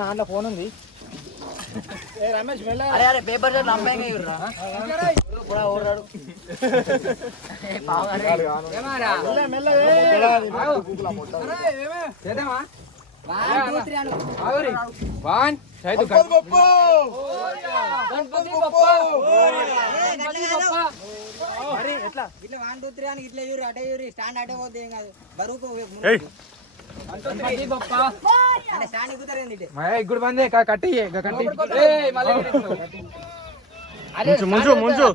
నాన్న ఫోన్ ఉంది రమేష్ అరే అరే పేపర్ ఇప్పుడు బందే కట్టి ముంచు ముంచు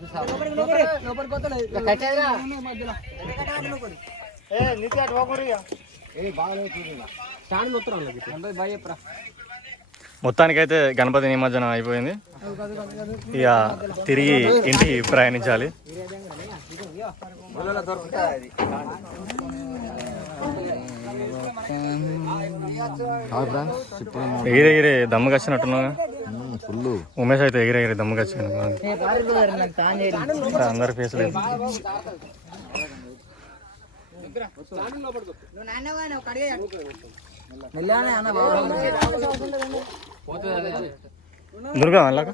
మొత్తానికైతే గణపతి నిమజ్జనం అయిపోయింది. ఇక తిరిగి ఇంటికి ప్రయాణించాలి. ఎగిరెగిరి దమ్ముకి వచ్చినట్టున్నాగా ఫుల్. ఉమేష్ అయితే ఎగిరెగిరి దమ్ముకి వచ్చాను. అందరి ఫేస్ లేదు. దుర్గా అలాగా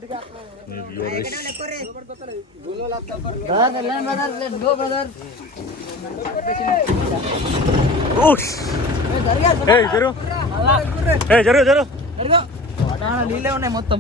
జరుగు జరుగు నీళ్ళే ఉన్నాయి మొత్తం.